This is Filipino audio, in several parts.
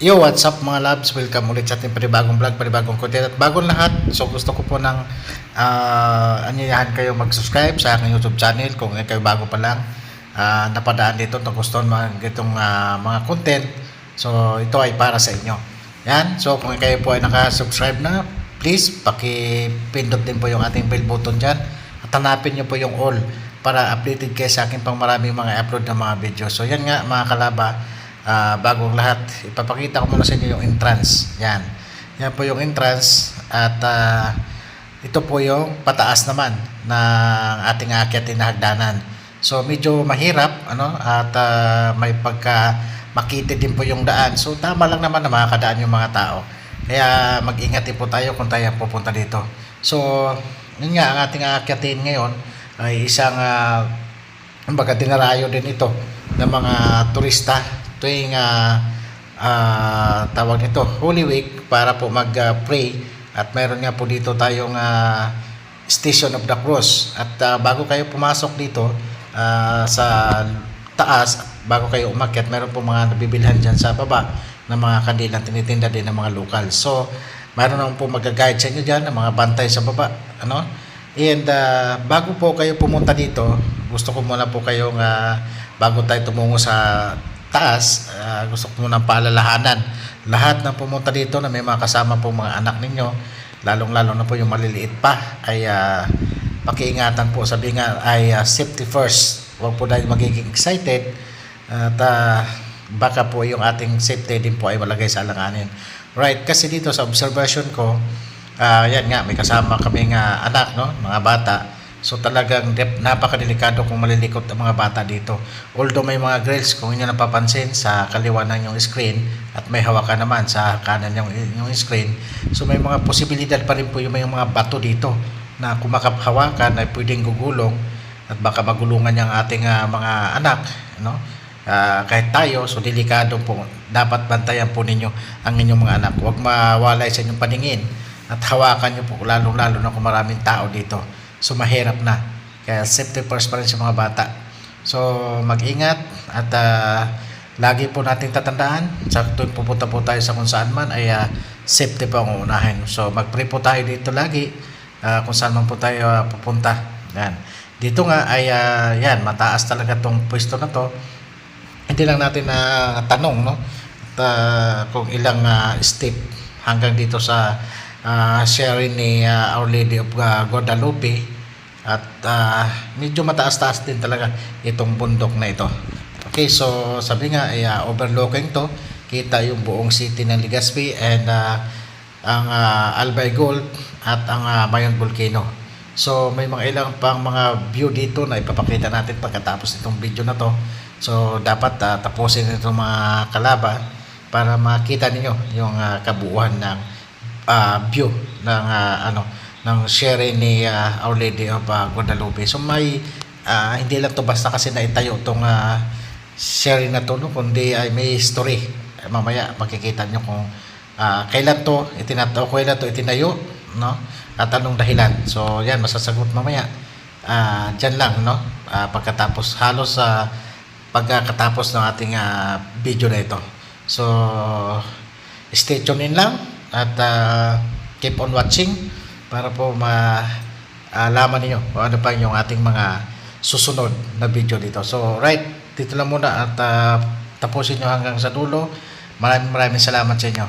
Yo, what's up mga labs? Welcome ulit sa ating panibagong vlog, panibagong content at bagong lahat. So gusto ko po ng anyayahan kayo mag-subscribe sa aking YouTube channel kung kayo bago pa lang napadaan dito at gusto mga itong mga content. So ito ay para sa inyo. Yan. So kung kayo po ay naka-subscribe na, please paki-pindot din po yung ating bell button dyan at hanapin nyo po yung all para updated kayo sa akin pang maraming mga upload na mga video. So yan nga mga kalaba. Bagong lahat, ipapakita ko muna sa inyo yung entrance. Yan po yung entrance at ito po yung pataas naman ng ating aakyatin na hagdanan. So medyo mahirap at may pagka makitid din po yung daan. So tama lang naman na makakadaan yung mga tao. Kaya mag-ingat din po tayo kung tayo pupunta dito. So yun nga, ang ating aakyatin ngayon ay isang kumbaga dinarayo din ito ng mga turista tuwing tawag nito Holy Week para po mag-pray at meron nga po dito tayong Station of the Cross at bago kayo pumasok dito sa taas, bago kayo umakyat, meron po mga nabibilhan dyan sa baba ng mga kandilang tinitinda din ng mga local. So meron naman po mag-guide sa inyo dyan ng mga bantay sa baba and bago po kayo pumunta dito, gusto ko muna po kayong bago tayo tumungo sa taas, gusto ko munang paalalahanan lahat ng pumunta dito na may mga kasama po mga anak ninyo, lalong-lalo na po yung maliliit pa, ay pakiingatan po. Sabi nga ay safety first. Huwag po dahil magiging excited at baka po yung ating safety din po ay malagay sa alanganin. Right, kasi dito sa observation ko, yan nga, may kasama kaming anak, mga bata. So talagang napakadelikado kung malilikot ang mga bata dito. Although may mga grills, kung inyo napapansin sa kaliwa ng yung screen at may hawakan naman sa kanan yung screen. So may mga posibilidad pa rin po yung may mga bato dito na kumakaphawakan ay pwedeng gugulong at baka magulungan yung ating mga anak. Kahit tayo, so delikado po. Dapat bantayan po ninyo ang inyong mga anak. Huwag mawalay sa inyong paningin at hawakan nyo po lalo-lalo na kung maraming tao dito. So mahirap na. Kaya safety first pa rin sa mga bata. So mag-ingat at lagi po natin tatandaan sa tuwing pupunta po tayo sa kung saan man ay safety po ang uunahin. So mag-pray po tayo dito lagi kung saan man po tayo pupunta. Yan. Dito nga ay yan, mataas talaga tong pwesto na to. Hindi lang natin tanong at, kung ilang step hanggang dito sa sharing ni Our Lady of Guadalupe at medyo mataas-taas din talaga itong bundok na ito. Okay, so sabi nga ay overlooking to, kita yung buong city ng Legazpi and ang Albay Gold at ang Mayon Volcano. So may mga ilang pang mga view dito na ipapakita natin pagkatapos itong video na to. So dapat tapusin itong mga kalaba para makita niyo yung kabuuan ng view ng ng sharing ni Our Lady of Guadalupe. So may hindi lang to basta kasi naitayo tong sharing na to, kundi ay may history. Mamaya makikita nyo kung kailan to itinayo, at anong dahilan. So yan, masasagot mamaya dyan lang, pagkatapos halos pagkatapos ng ating video na ito. So stay tuned in lang at keep on watching para po malaman niyo kung ano pa yung ating mga susunod na video dito. So right, dito lang muna at tapusin nyo hanggang sa dulo. Maraming salamat sa inyo.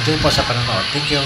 Enjoy po sa panonood. Thank you.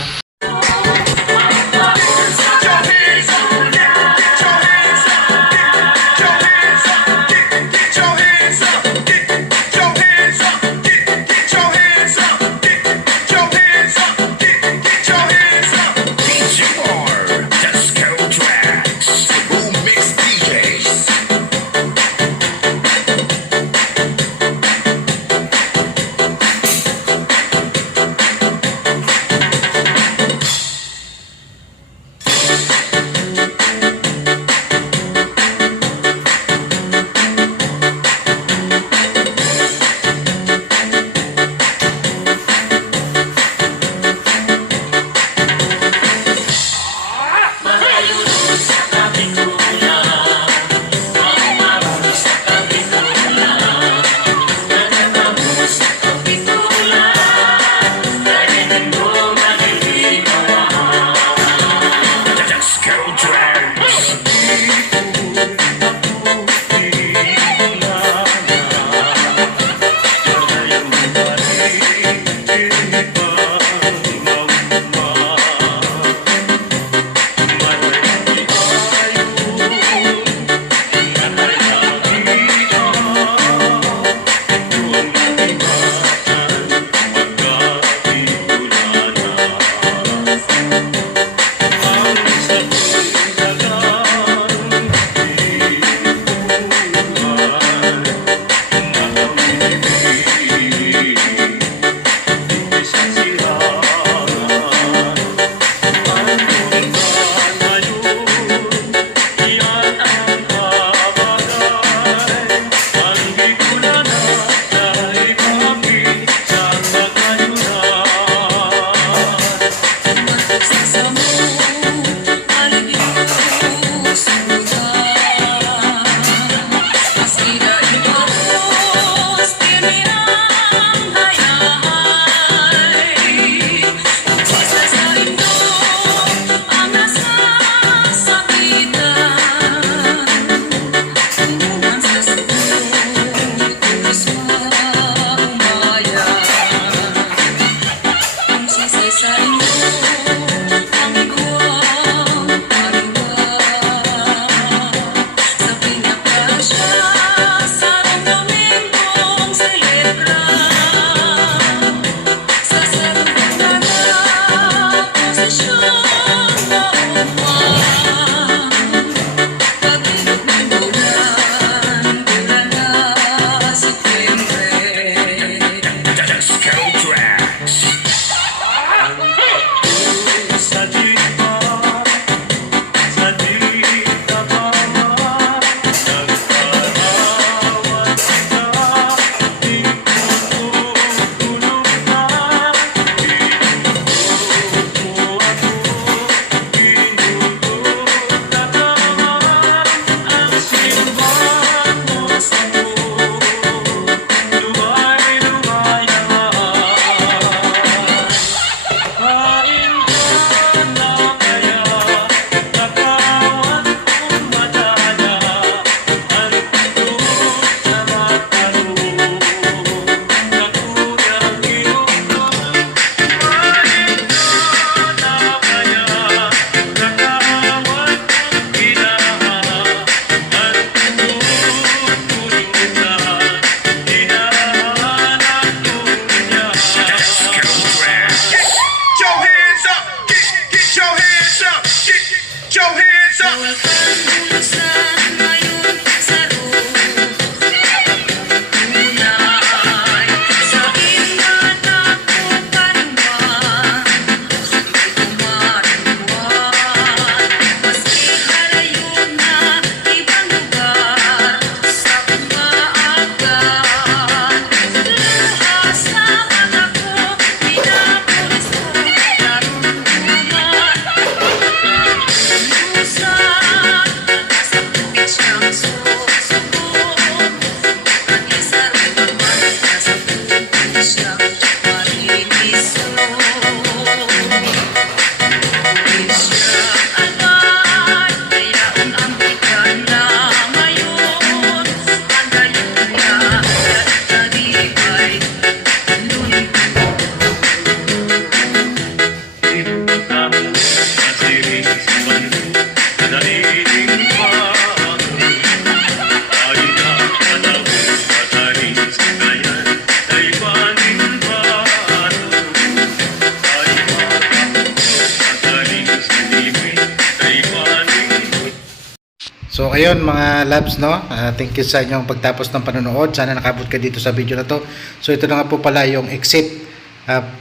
ayun mga labs, no? Thank you sa inyong pagtapos ng panonood. Sana nakabot ka dito sa video na to. So ito na nga po pala yung exit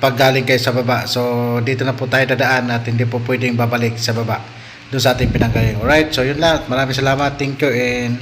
pag galing kayo sa baba. So dito na po tayo dadaan at hindi po pwedeng babalik sa baba doon sa ating pinanggaling. Alright, so yun lang. Maraming salamat. Thank you and